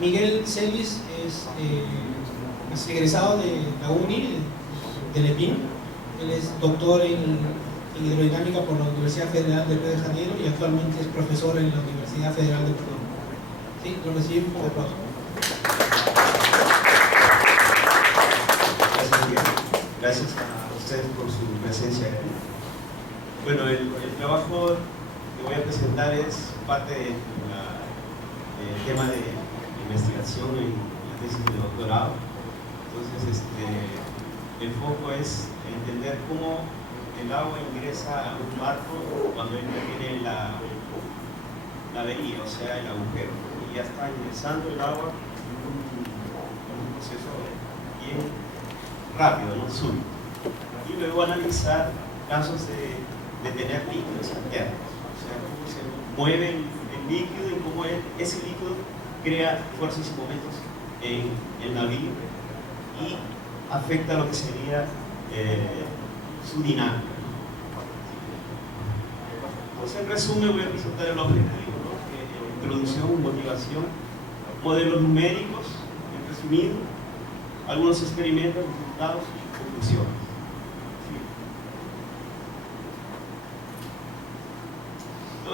Miguel Celis es egresado de la UNI, de Lepín. Él es doctor en hidrodinámica por la Universidad Federal de Río de Janeiro y actualmente es profesor en la Universidad Federal de Perú. Sí, lo recibimos con aplauso. Gracias a ustedes por su presencia aquí. Bueno, el trabajo que voy a presentar es parte del tema de investigación en la tesis de doctorado. Entonces, el foco es entender cómo el agua ingresa a un barco cuando interviene la avería, o sea, el agujero. Y ya está ingresando el agua en un proceso bien rápido, no súbito. Y luego analizar casos de tener líquidos internos, o sea, cómo se mueve el líquido y cómo ese líquido crea fuerzas y momentos en el navío y afecta lo que sería su dinámica. Entonces, en resumen, voy a presentar el objetivo, ¿no? Introducción, motivación, modelos numéricos, en resumido, algunos experimentos, resultados y conclusiones.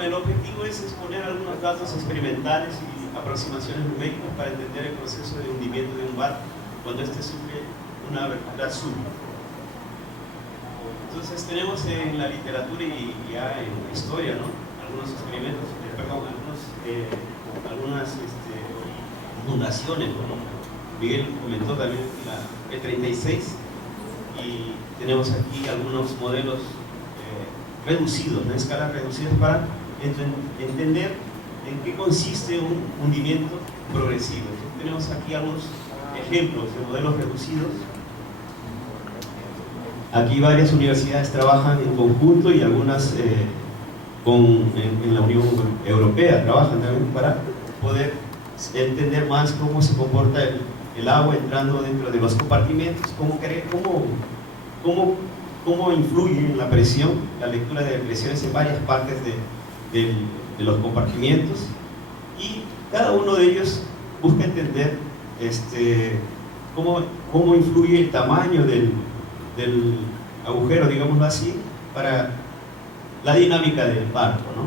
El objetivo es exponer algunos datos experimentales y aproximaciones numéricas para entender el proceso de hundimiento de un barco cuando éste sufre una abertura súbita. Entonces tenemos en la literatura y ya en la historia, ¿no? Algunos experimentos, algunas fundaciones, ¿no? Miguel comentó también el 36 y tenemos aquí algunos modelos reducidos, en escalas reducidas para entender en qué consiste un hundimiento progresivo. Entonces, tenemos aquí algunos ejemplos de modelos reducidos. Aquí varias universidades trabajan en conjunto y algunas en la Unión Europea trabajan también para poder entender más cómo se comporta el agua entrando dentro de los compartimentos, cómo influye en la presión, la lectura de presiones en varias partes de los compartimentos, y cada uno de ellos busca entender cómo influye el tamaño del agujero, digámoslo así, para la dinámica del barco, ¿no?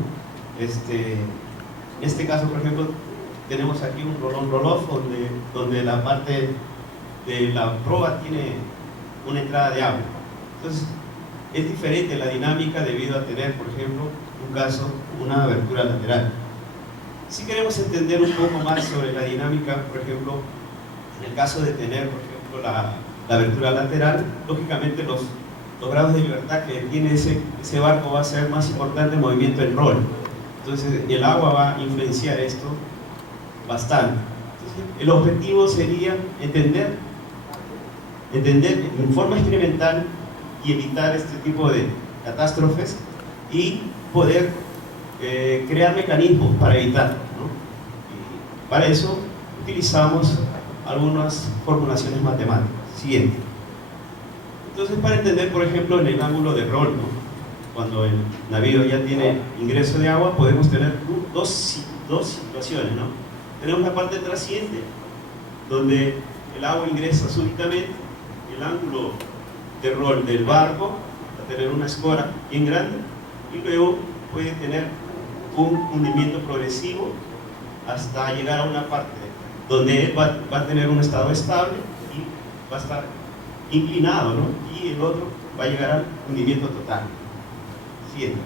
En este caso, por ejemplo, tenemos aquí un roll-off donde la parte de la proa tiene una entrada de agua. Entonces, es diferente la dinámica debido a tener, por ejemplo, una abertura lateral. Si queremos entender un poco más sobre la dinámica, por ejemplo, en el caso de tener, por ejemplo, la abertura lateral, lógicamente los grados de libertad que tiene ese barco va a ser más importante el movimiento en rol. Entonces, el agua va a influenciar esto bastante. Entonces, el objetivo sería entender en forma experimental y evitar este tipo de catástrofes y poder crear mecanismos para evitarlo, ¿no? Y para eso utilizamos algunas formulaciones matemáticas. Siguiente. Entonces, para entender, por ejemplo, en el ángulo de rol, ¿no? Cuando el navío ya tiene ingreso de agua, podemos tener dos situaciones, ¿no? Tenemos la parte trasciente, donde el agua ingresa súbitamente, el ángulo de rol del barco va a tener una escora bien grande y luego puede tener un hundimiento progresivo hasta llegar a una parte donde él va a tener un estado estable y va a estar inclinado, ¿no? Y el otro va a llegar al hundimiento total. Siguiente.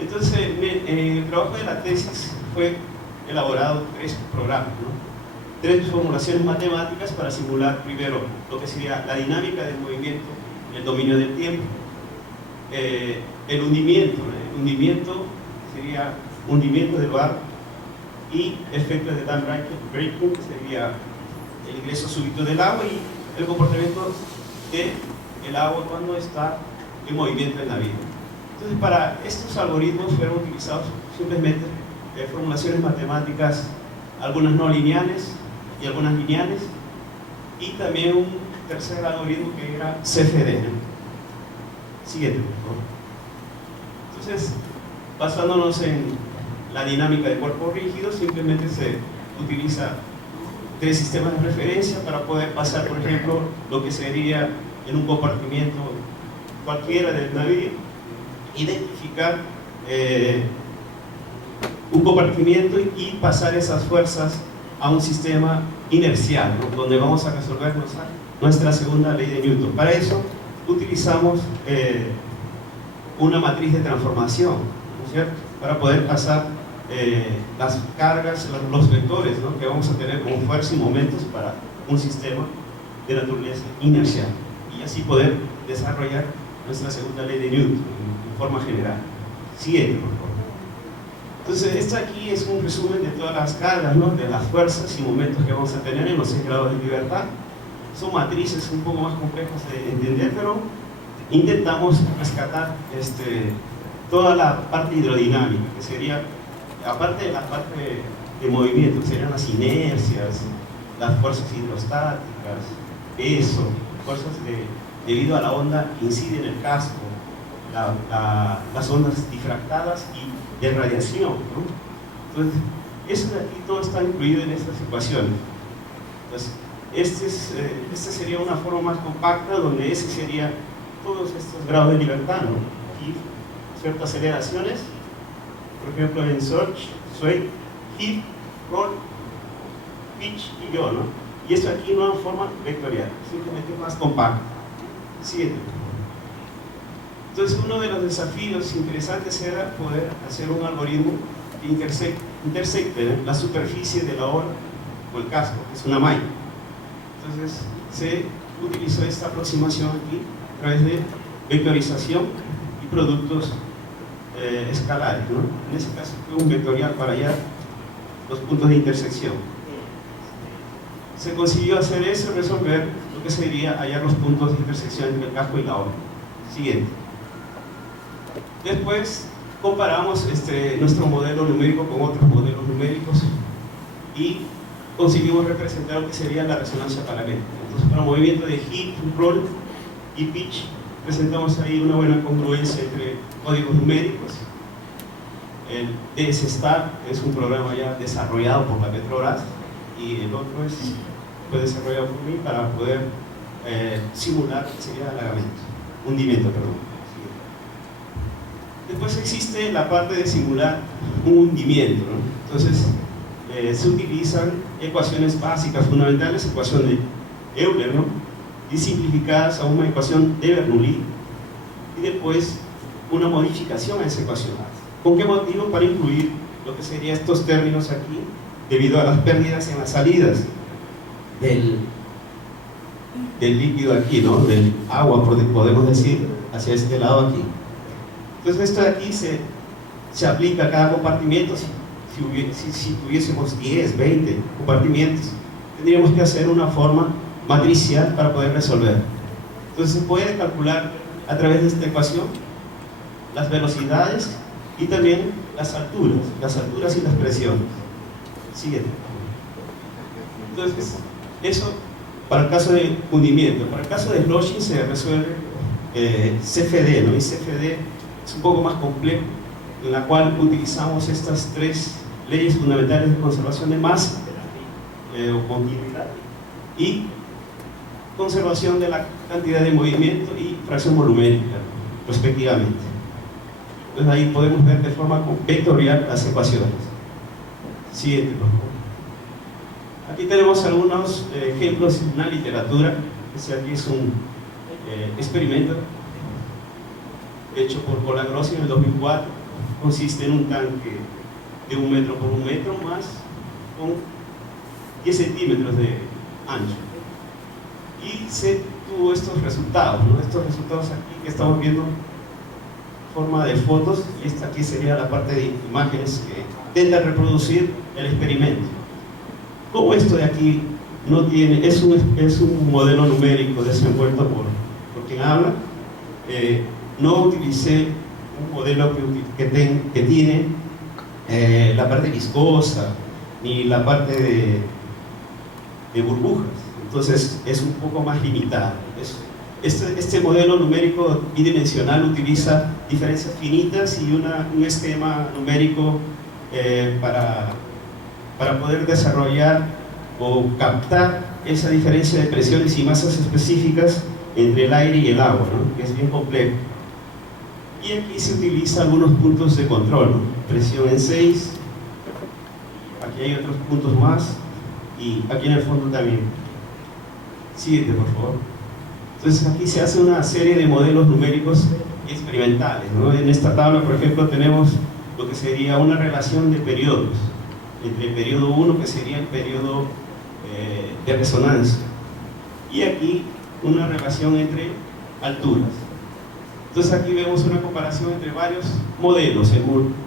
Entonces, el trabajo de la tesis fue elaborado 3 programas, ¿no? 3 formulaciones matemáticas para simular primero lo que sería la dinámica del movimiento en el dominio del tiempo, el hundimiento sería hundimiento del barco y efectos de dam breaking, que sería el ingreso súbito del agua y el comportamiento del agua cuando está en movimiento del navío. Entonces, para estos algoritmos fueron utilizados simplemente formulaciones matemáticas, algunas no lineales y algunas lineales, y también un tercer algoritmo que era CFD, ¿no? Siguiente, por favor. Entonces, basándonos en la dinámica de cuerpo rígido, simplemente se utiliza 3 sistemas de referencia para poder pasar, por ejemplo, lo que sería en un compartimiento cualquiera del navío, identificar un compartimiento y pasar esas fuerzas a un sistema inercial, ¿no? Donde vamos a resolver nuestra segunda ley de Newton. Para eso utilizamos una matriz de transformación, ¿no es cierto? Para poder pasar las cargas, los vectores, ¿no? Que vamos a tener como fuerza y momentos para un sistema de naturaleza inercial, y así poder desarrollar nuestra segunda ley de Newton en forma general. Siguiente, por favor. Entonces, esta aquí es un resumen de todas las cargas, ¿no? De las fuerzas y momentos que vamos a tener en los 6 grados de libertad. Son matrices un poco más complejas de entender, pero intentamos rescatar toda la parte hidrodinámica, que sería, aparte de la parte de movimiento, que serían las inercias, las fuerzas hidrostáticas, peso, fuerzas debido a la onda que incide en el casco, las ondas difractadas y de radiación, ¿no? Entonces, eso de aquí todo está incluido en estas ecuaciones. Entonces, esta sería una forma más compacta, donde ese sería todos estos grados de libertad, ¿no? Y ciertas aceleraciones, por ejemplo en surge, sway, hip, roll, pitch y yaw, ¿no? Y esto aquí no en forma vectorial, simplemente más compacto. Siguiente. Entonces, uno de los desafíos interesantes era poder hacer un algoritmo que intersecte la superficie de la ola o el casco, que es una malla. Entonces, se utilizó esta aproximación aquí a través de vectorización y productos escalares, ¿no? En ese caso fue un vectorial para hallar los puntos de intersección. Se consiguió hacer eso, resolver lo que sería hallar los puntos de intersección entre el casco y la ola. Siguiente. Después comparamos nuestro modelo numérico con otros modelos numéricos y conseguimos representar lo que sería la resonancia paramétrica. Entonces, para movimiento de hip, roll y pitch, presentamos ahí una buena congruencia entre códigos numéricos. El DSSTAR es un programa ya desarrollado por la Petrobras, y el otro fue desarrollado por mí para poder simular lo que sería hundimiento, perdón. Después existe la parte de simular un hundimiento, ¿no? Entonces, se utilizan ecuaciones básicas fundamentales, ecuación de Euler, ¿no? Y simplificadas a una ecuación de Bernoulli, y después una modificación a esa ecuación. ¿Con qué motivo? Para incluir lo que serían estos términos aquí, debido a las pérdidas en las salidas del líquido aquí, ¿no? Del agua, podemos decir, hacia este lado aquí. Entonces, esto de aquí se aplica a cada compartimiento. Si tuviésemos 10, 20 compartimientos, tendríamos que hacer una forma matricial para poder resolver. Entonces, se puede calcular a través de esta ecuación las velocidades y también las alturas y las presiones. Siguiente. Entonces, eso para el caso de hundimiento. Para el caso de sloshing se resuelve CFD, ¿no? Y CFD es un poco más complejo, en la cual utilizamos estas 3 leyes fundamentales de conservación de masa o continuidad y conservación de la cantidad de movimiento y fracción volumérica, respectivamente. Entonces, ahí podemos ver de forma vectorial las ecuaciones. Siguiente, por favor. Aquí tenemos algunos ejemplos en la literatura. Este aquí es un experimento hecho por Colagrossi en el 2004. Consiste en un tanque de 1 metro por 1 metro más con 10 centímetros de ancho, y se tuvo estos resultados, ¿no? Estos resultados aquí que estamos viendo en forma de fotos, y esta aquí sería la parte de imágenes que intenta reproducir el experimento. Como esto de aquí no tiene, es un modelo numérico desenvuelto por quien habla, no utilicé un modelo que tiene la parte viscosa ni la parte de burbujas, entonces es un poco más limitado. Este modelo numérico bidimensional utiliza diferencias finitas y un esquema numérico para para poder desarrollar o captar esa diferencia de presiones y masas específicas entre el aire y el agua, ¿no? Que es bien complejo. Y aquí se utilizan algunos puntos de control, ¿no? Presión en 6, aquí hay otros puntos más, y aquí en el fondo también. Siguiente, por favor. Entonces aquí se hace una serie de modelos numéricos experimentales, ¿no? En esta tabla, por ejemplo, tenemos lo que sería una relación de periodos, entre el periodo 1, que sería el periodo de resonancia, y aquí una relación entre alturas. Entonces aquí vemos una comparación entre varios modelos, el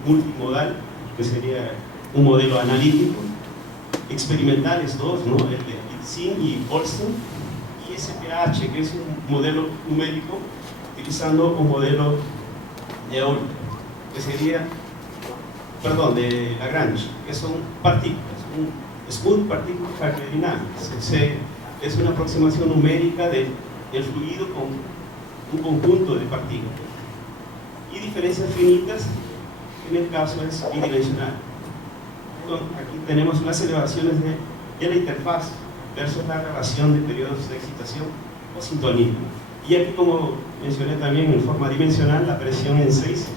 multimodal, que sería un modelo analítico, experimentales dos, ¿no? El de Itzin y Olsen, y SPH, que es un modelo numérico utilizando un modelo de Euler, que sería, perdón, de Lagrange, que son partículas, un smooth particle hydrodynamics. Es una aproximación numérica del fluido con un conjunto de partículas. Y diferencias finitas, en el caso es bidimensional. Aquí tenemos las elevaciones de la interfaz versus la relación de periodos de excitación o sintonía. Y aquí, como mencioné también en forma dimensional, la presión en 6,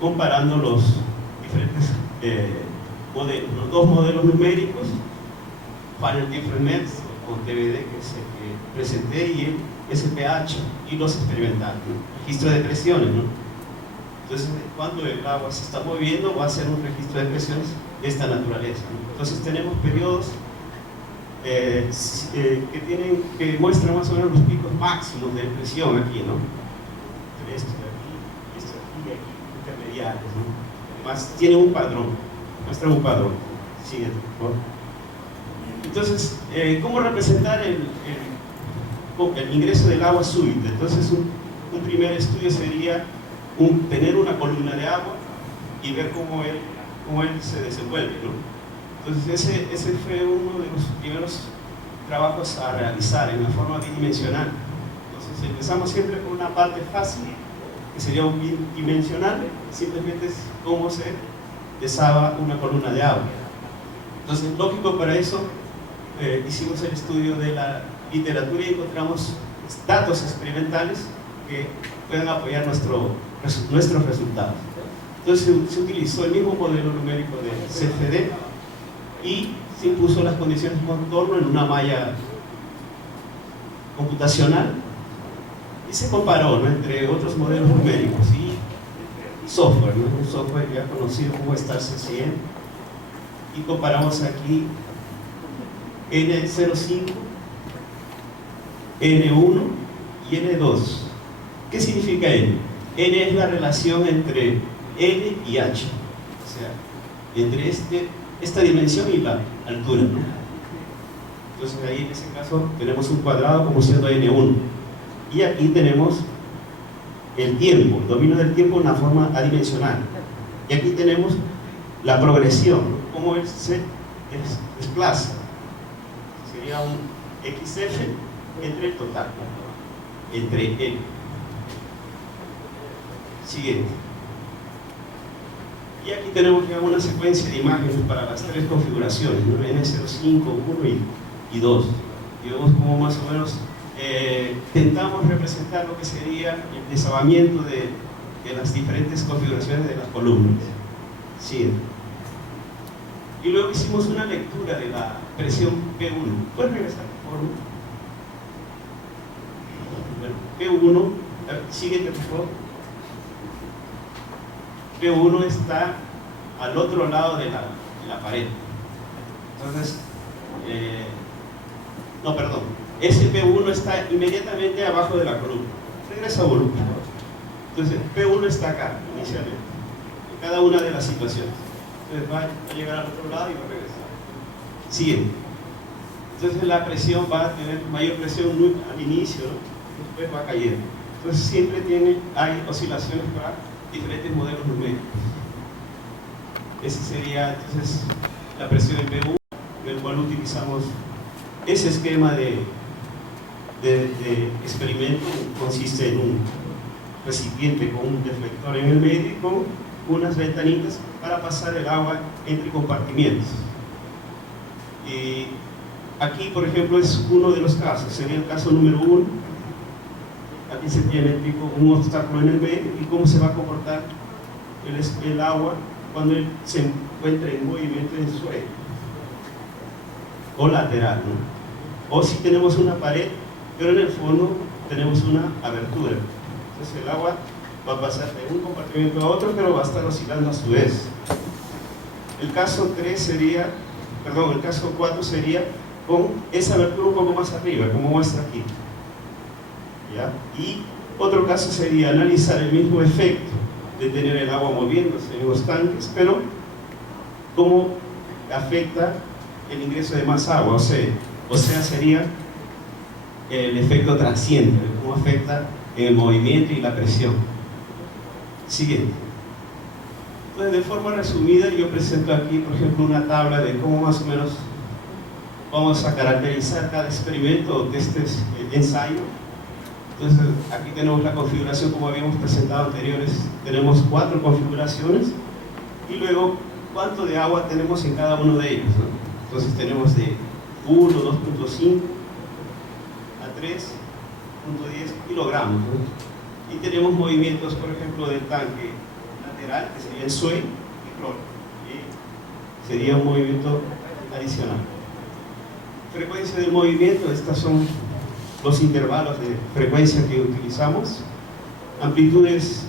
comparando los diferentes modelos, los dos modelos numéricos, Final Difference con TBD, que es el que presenté, y el SPH, y los experimentales, ¿no? Registro de presiones, ¿no? Entonces, cuando el agua se está moviendo, va a ser un registro de presiones de esta naturaleza, ¿no? Entonces tenemos periodos que muestran más o menos los picos máximos de presión aquí, ¿no? Esto de aquí y aquí, intermediarios, ¿no? Además, tiene un padrón, muestran un padrón. Siguiente, por favor. Entonces, ¿cómo representar el ingreso del agua súbita? Entonces, un primer estudio sería tener una columna de agua y ver cómo él se desenvuelve, ¿no? Entonces, ese fue uno de los primeros trabajos a realizar en la forma bidimensional. Entonces, empezamos siempre con una parte fácil, que sería un bidimensional, simplemente es cómo se desaba una columna de agua. Entonces, lógico, para eso hicimos el estudio de la literatura y encontramos datos experimentales que pueden apoyar nuestros resultados. Entonces se utilizó el mismo modelo numérico de CFD y se impuso las condiciones de contorno en una malla computacional y se comparó, ¿no?, entre otros modelos numéricos y software, ¿no?, un software ya conocido como StarCCM, y comparamos aquí N05, N1 y N2. ¿Qué significa N? N es la relación entre L y H, o sea, entre esta dimensión y la altura, ¿no? Entonces ahí en ese caso tenemos un cuadrado como siendo N1, y aquí tenemos el tiempo, el dominio del tiempo en una forma adimensional, y aquí tenemos la progresión, ¿no?, cómo él se desplaza. Sería un XF entre el total, entre L. Siguiente. Y aquí tenemos ya una secuencia de imágenes para las tres configuraciones, ¿no?, N05, 1 y 2. Y vemos cómo más o menos intentamos representar lo que sería el desabamiento de las diferentes configuraciones de las columnas. Siguiente. Y luego hicimos una lectura de la presión P1. ¿Puedes regresar, por favor? Bueno, P1, siguiente, por favor. P1 está al otro lado de la pared. Entonces, no, perdón, ese P1 está inmediatamente abajo de la columna. Regresa a uno, por favor. Entonces, P1 está acá, inicialmente, en cada una de las situaciones. Entonces va a llegar al otro lado y va a regresar. Siguiente. Entonces la presión va a tener mayor presión al inicio, ¿no?, después va cayendo. Entonces siempre hay oscilaciones para diferentes modelos numéricos. Ese sería entonces la presión en P1, en el cual utilizamos ese esquema de experimento. Consiste en un recipiente con un deflector en el medio y con unas ventanitas para pasar el agua entre compartimientos. Y aquí, por ejemplo, es uno de los casos, sería el caso número 1. Aquí se tiene tipo un obstáculo en el medio y cómo se va a comportar el agua cuando él se encuentra en movimiento en el suelo o lateral, ¿no? O si tenemos una pared, pero en el fondo tenemos una abertura. Entonces el agua va a pasar de un compartimiento a otro, pero va a estar oscilando a su vez. El caso 4 sería con esa abertura un poco más arriba, como muestra aquí. ¿Ya? Y otro caso sería analizar el mismo efecto de tener el agua moviéndose en los tanques, pero cómo afecta el ingreso de más agua, o sea sería el efecto transiente, cómo afecta en el movimiento y la presión. Siguiente. Entonces, de forma resumida, yo presento aquí, por ejemplo, una tabla de cómo más o menos vamos a caracterizar cada experimento o ensayo. Entonces, aquí tenemos la configuración como habíamos presentado anteriores. Tenemos 4 configuraciones y luego cuánto de agua tenemos en cada uno de ellos, ¿no? Entonces tenemos de 1, 2.5 a 3.10 kilogramos, ¿no? Y tenemos movimientos, por ejemplo, del tanque lateral, que sería el sway y roll, y sería un movimiento adicional. Frecuencia del movimiento, estos son los intervalos de frecuencia que utilizamos. Amplitudes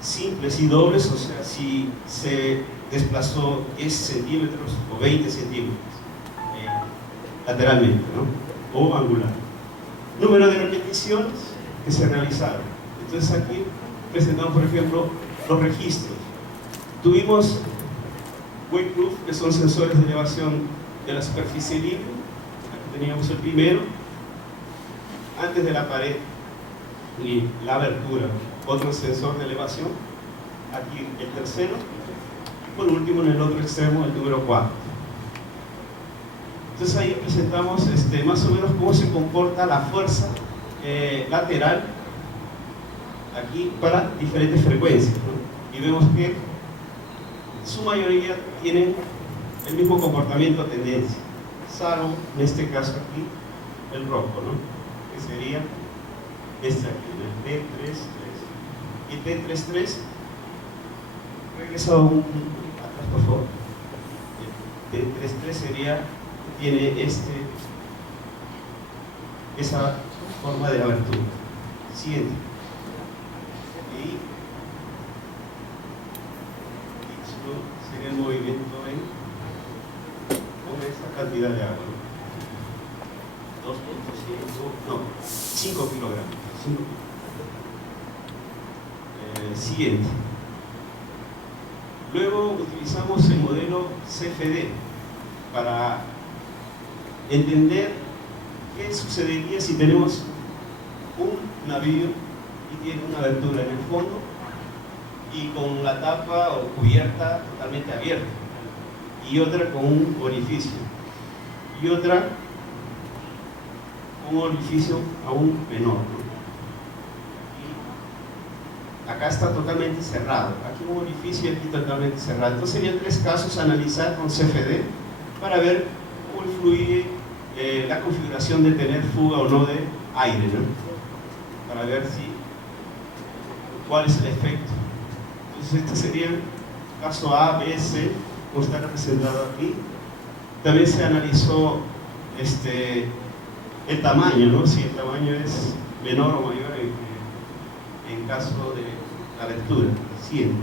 simples y dobles, o sea, si se desplazó 10 centímetros o 20 centímetros lateralmente, ¿no? O angular. Número de repeticiones que se realizaron. Entonces aquí presentamos, por ejemplo, los registros. Tuvimos wake proof, que son sensores de elevación de la superficie libre. Aquí teníamos el primero, antes de la pared y la abertura, otro sensor de elevación. Aquí el tercero. Por último, en el otro extremo, el número 4. Entonces ahí presentamos más o menos cómo se comporta la fuerza lateral aquí para diferentes frecuencias, ¿no? Y vemos que su mayoría tienen el mismo comportamiento o tendencia, salvo en este caso aquí el rojo, ¿no? Que sería este aquí, el T33. Y T33, regresa atrás por favor. El T33 tiene esa forma de abertura. Siguiente. Y esto sería el movimiento con esa cantidad de agua, ¿no? 2.5, no, 5 kilogramos. Siguiente. Luego utilizamos el modelo CFD para entender qué sucedería si tenemos un navío y tiene una abertura en el fondo y con la tapa o cubierta totalmente abierta, y otra con un orificio, y otra con un orificio aún menor, ¿no? Acá está totalmente cerrado, aquí un orificio y aquí totalmente cerrado. Entonces serían 3 casos a analizar con CFD para ver cómo influye la configuración de tener fuga o no de aire, ¿no? Para ver cuál es el efecto. Entonces este sería el caso A, B, C, como está representado aquí. También se analizó el tamaño, ¿no? Si el tamaño es menor o mayor en caso de abertura. Siguiente.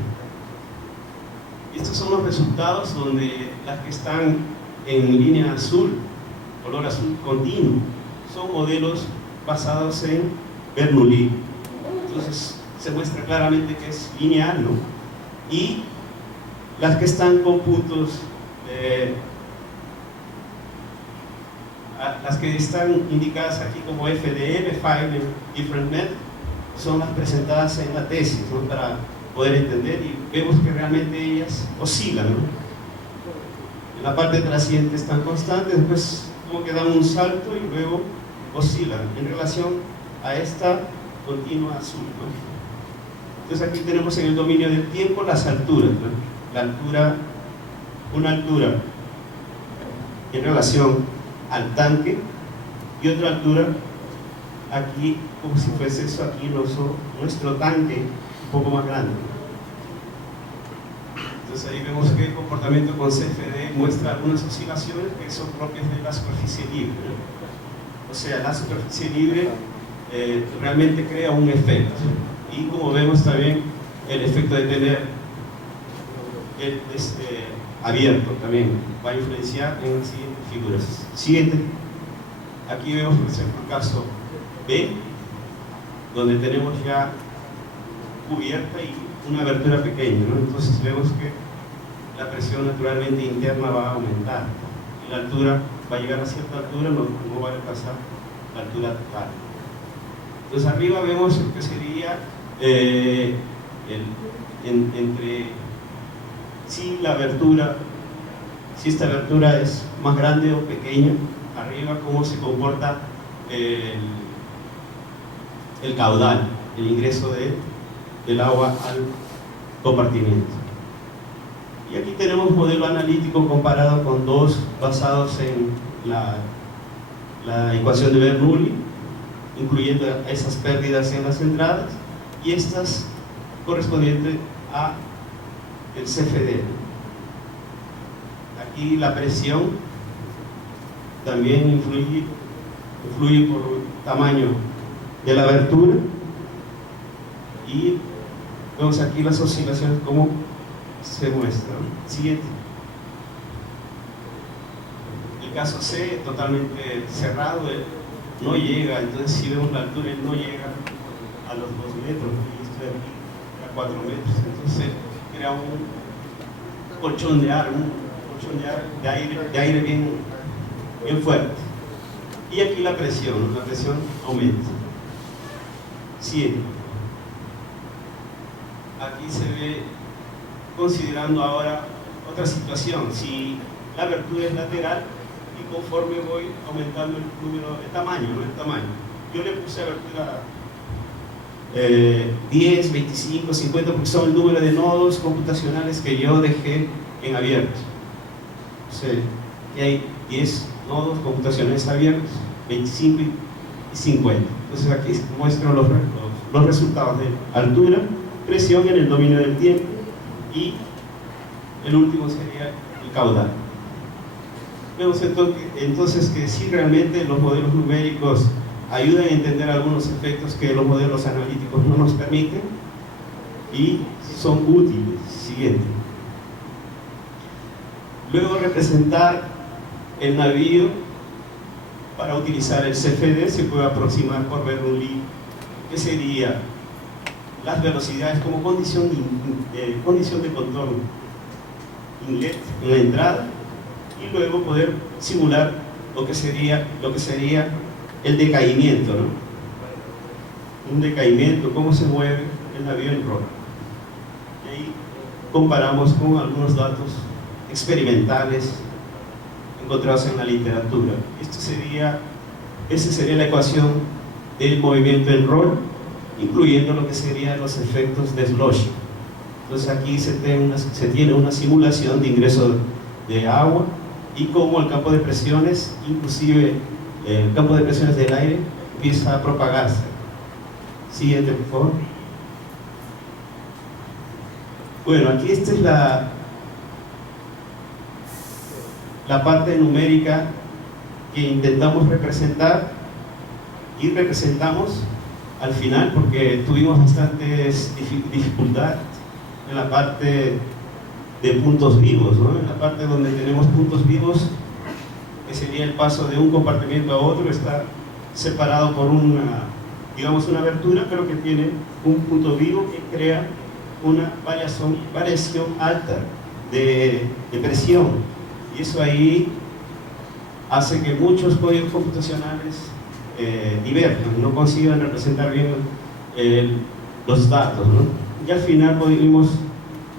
Estos son los resultados donde las que están en línea azul, color azul continuo, son modelos basados en Bernoulli. Entonces se muestra claramente que es lineal, ¿no? Y las que están con puntos, las que están indicadas aquí como FDM, Final Different Method, son las presentadas en la tesis, ¿no? Para poder entender, y vemos que realmente ellas oscilan, ¿no? En la parte transiente están constantes, después como que dan un salto y luego oscilan en relación a esta continua azul, ¿no? Entonces aquí tenemos en el dominio del tiempo las alturas, ¿no? La altura, una altura en relación al tanque, y otra altura aquí, como si fuese eso aquí, nuestro tanque un poco más grande. Entonces ahí vemos que el comportamiento con CFD muestra algunas oscilaciones que son propias de la superficie libre, ¿no? O sea, la superficie libre realmente crea un efecto, y como vemos también el efecto de tener el abierto también va a influenciar en las siguientes figuras. Siguiente. Aquí vemos, por ejemplo, el caso B, donde tenemos ya cubierta y una abertura pequeña, ¿no? Entonces vemos que la presión naturalmente interna va a aumentar y la altura va a llegar a cierta altura, no va a alcanzar la altura total. Entonces arriba vemos lo que sería si la abertura, si esta abertura es más grande o pequeña, arriba cómo se comporta el caudal, el ingreso del agua al compartimiento. Y aquí tenemos un modelo analítico comparado con dos basados en la ecuación de Bernoulli, incluyendo esas pérdidas en las entradas, y estas correspondientes a el CFD. Aquí la presión también influye por el tamaño de la abertura, y vemos aquí las oscilaciones como se muestran. Siguiente. El caso C, totalmente cerrado, no llega, entonces si vemos la altura, él no llega a los 2 metros, y esto de aquí a 4 metros, entonces crea un colchón de aire bien fuerte. Y aquí la presión aumenta. 7. Aquí se ve, considerando ahora otra situación, si la abertura es lateral y conforme voy aumentando el número de tamaño, ¿no? El tamaño. Yo le puse abertura 10, 25, 50 porque son el número de nodos computacionales que yo dejé en abierto. O sea, que hay 10 nodos computacionales abiertos, 25 y 50. Entonces aquí muestro los resultados de altura, presión en el dominio del tiempo, y el último sería el caudal. Vemos entonces que sí, realmente los modelos numéricos ayudan a entender algunos efectos que los modelos analíticos no nos permiten y son útiles. Siguiente. Luego, representar el navío para utilizar el CFD se puede aproximar por Bernoulli, que sería las velocidades como condición de control inlet en la entrada, y luego poder simular lo que sería el decaimiento, ¿no? Un decaimiento, cómo se mueve el navío en roca. Y ahí comparamos con algunos datos experimentales encontrados en la literatura. Esa sería la ecuación del movimiento en rol, incluyendo lo que serían los efectos de sloshing. Entonces aquí se tiene una simulación de ingreso de agua, y cómo el campo de presiones, inclusive el campo de presiones del aire, empieza a propagarse. Siguiente, por favor. Bueno, aquí esta es la parte numérica que intentamos representar, y representamos al final porque tuvimos bastantes dificultades en la parte de puntos vivos, ¿no? En la parte donde tenemos puntos vivos, que sería el paso de un compartimiento a otro, está separado por una abertura, pero que tiene un punto vivo que crea una variación alta de presión, y eso ahí hace que muchos códigos computacionales diverjan, no consigan representar bien los datos, ¿no? Y al final pudimos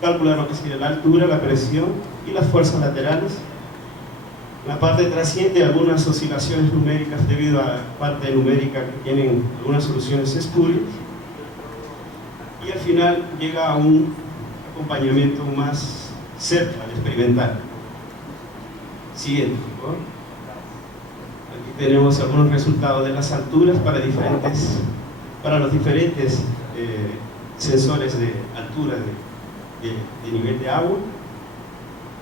calcular lo que sería la altura, la presión y las fuerzas laterales. La parte trasciende algunas oscilaciones numéricas debido a la parte numérica que tienen algunas soluciones espurias, y al final llega a un acompañamiento más cerca al experimental. Siguiente, por favor. Aquí tenemos algunos resultados de las alturas para los diferentes sensores de altura de nivel de agua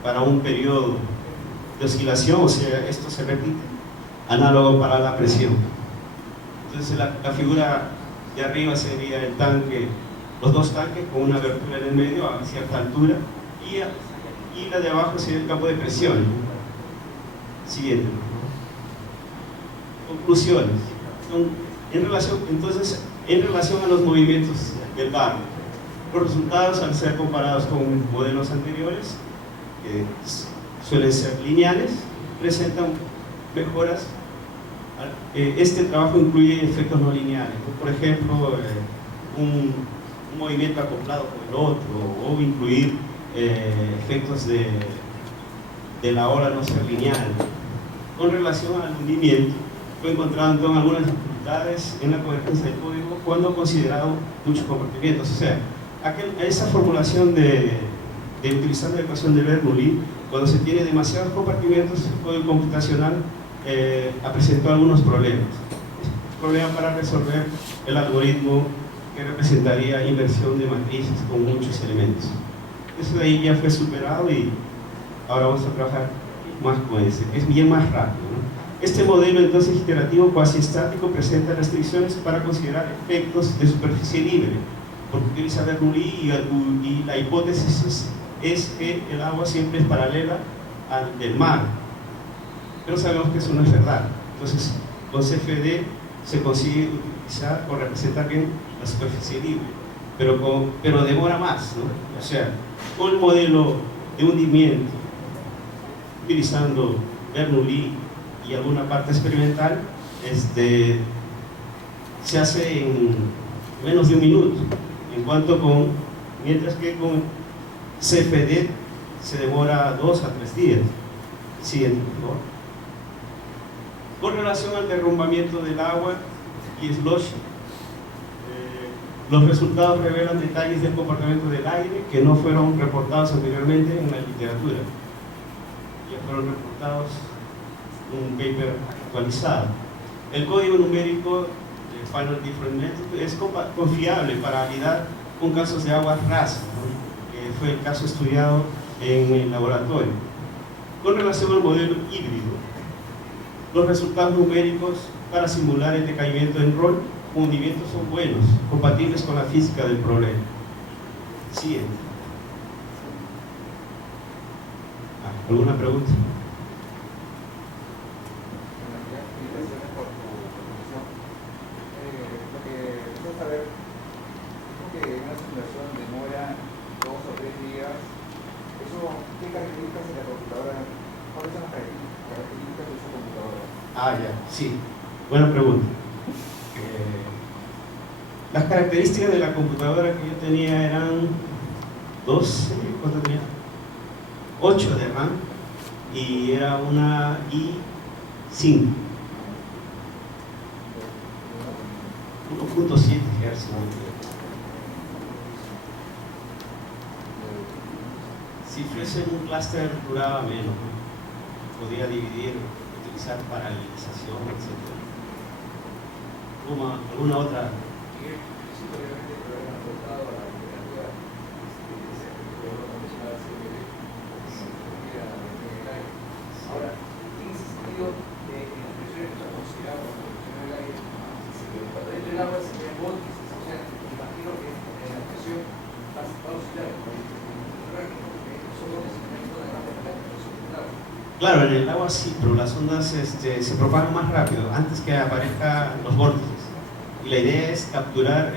para un periodo de oscilación, o sea, esto se repite, análogo para la presión. Entonces la figura de arriba sería el tanque, los dos tanques con una abertura en el medio a cierta altura, y la de abajo sería el campo de presión. Siguiente. Conclusiones. En relación a los movimientos del barro, los resultados, al ser comparados con modelos anteriores, que suelen ser lineales, presentan mejoras. Este trabajo incluye efectos no lineales, por ejemplo, un movimiento acoplado con el otro, o incluir efectos de la ola no ser lineal. Con relación al hundimiento, fue encontrado entonces algunas dificultades en la coherencia del código cuando considerado muchos compartimientos. O sea, esa formulación de utilizar la ecuación de Bernoulli, cuando se tiene demasiados compartimentos, el código computacional ha presentado algunos problemas. Problemas para resolver el algoritmo que representaría inversión de matrices con muchos elementos. Eso de ahí ya fue superado y ahora vamos a trabajar más con ese, que es bien más rápido, ¿no? Este modelo entonces iterativo cuasi estático presenta restricciones para considerar efectos de superficie libre, porque utiliza Bernoulli y la hipótesis es que el agua siempre es paralela al del mar, pero sabemos que eso no es verdad. Entonces con CFD se consigue utilizar o representar bien la superficie libre, pero demora más, ¿no? O sea, con el modelo de hundimiento utilizando Bernoulli y alguna parte experimental, se hace en menos de un minuto, mientras que con CFD se demora 2 a 3 días. Siguiente, por favor. Con relación al derrumbamiento del agua y slush, los resultados revelan detalles del comportamiento del aire que no fueron reportados anteriormente en la literatura. Ya fueron reportados en un paper actualizado. El código numérico de Final Difference Method es confiable para validar con casos de aguas rasas, ¿no? Que fue el caso estudiado en el laboratorio. Con relación al modelo híbrido, los resultados numéricos para simular el decaimiento en rol o hundimiento son buenos, compatibles con la física del problema. Siguiente. ¿Alguna pregunta? Sí, buena pregunta. Las características de la computadora que yo tenía eran 12, ¿cuánto tenía? 8 de RAM y era una i5, 1.7 Hz. Si fuese un clúster duraba menos, podía dividir, utilizar paralelización, etc. ¿Alguna otra? Ahora, ¿tiene sentido que en las presiones que se considerado por la presión del aire, cuando entra el agua se crea vórtices? O sea, me imagino que en la presión va a oscilar, claro, en el agua sí, pero las ondas se propagan más rápido antes que aparezcan los vórtices. Y la idea es capturar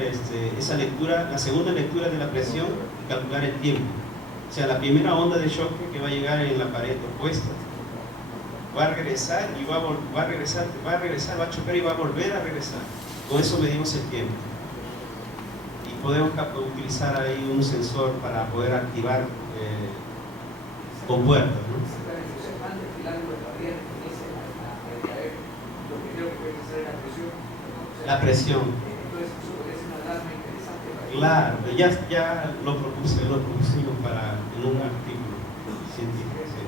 esa lectura, la segunda lectura de la presión y calcular el tiempo. O sea, la primera onda de choque que va a llegar en la pared opuesta va a regresar y va a regresar, va a chocar y va a volver a regresar. Con eso medimos el tiempo. Y podemos utilizar ahí un sensor para poder activar compuertas, ¿no? La presión. Entonces, eso podría ser una alarma interesante. Claro, ya lo propusimos en un artículo científico. Sí.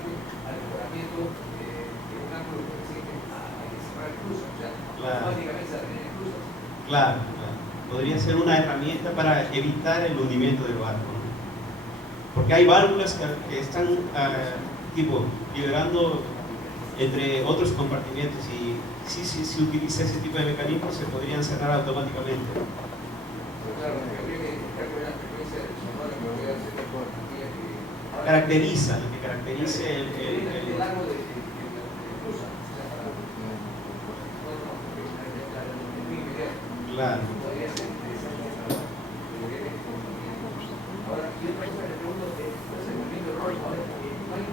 parte al mejoramiento de un ángulo que dice que hay que cerrar cruzas, o sea, automáticamente se arreglan cruzas. Claro, claro. Podría ser una herramienta para evitar el hundimiento del barco, ¿no? Porque hay válvulas que están tipo liberando entre otros compartimientos y si se utiliza ese tipo de mecanismos se podrían cerrar automáticamente. Pero claro, habría que identificar cuál es la frecuencia del sonoro que voy a hacer con la guía que Caracteriza, lo que caracterice el largo de cruza, o sea, para no, el inmediato. Claro. Podría ser interesante ahora, y otra cosa que le pregunto es el movimiento de rol. Ahora, no hay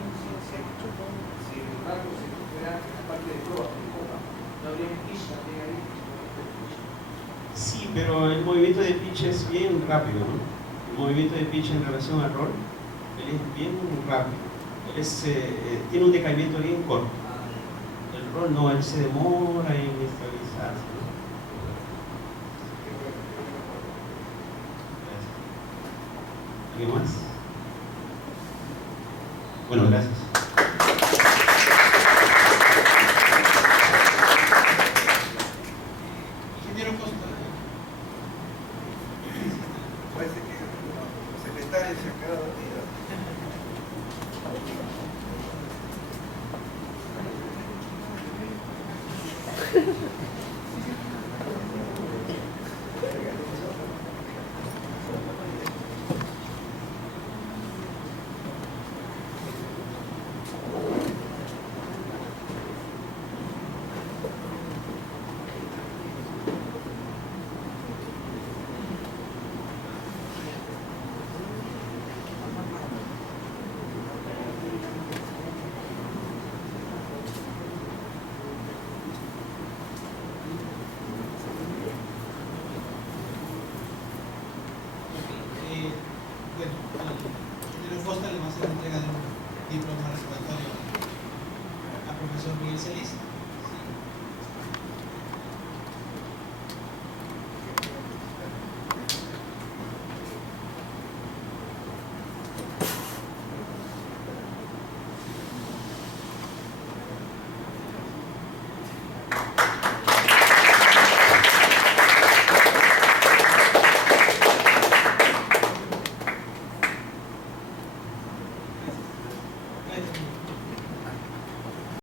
si el barco se fuera en la parte de proa, de popa, no habría un pitch también ahí. Sí, pero el movimiento de pitch es bien rápido, ¿no? El movimiento de pitch en relación al rol, él es bien rápido. Él tiene un decaimiento bien corto. El rol no, él se demora en estabilizarse, ¿no? ¿Alguien más? Bueno, gracias. Ingeniero Costa. Parece que los secretarios se han quedado dormidos. Bueno, el ingeniero Costa le va a hacer entrega de un diploma respiratorio al profesor Miguel Celis.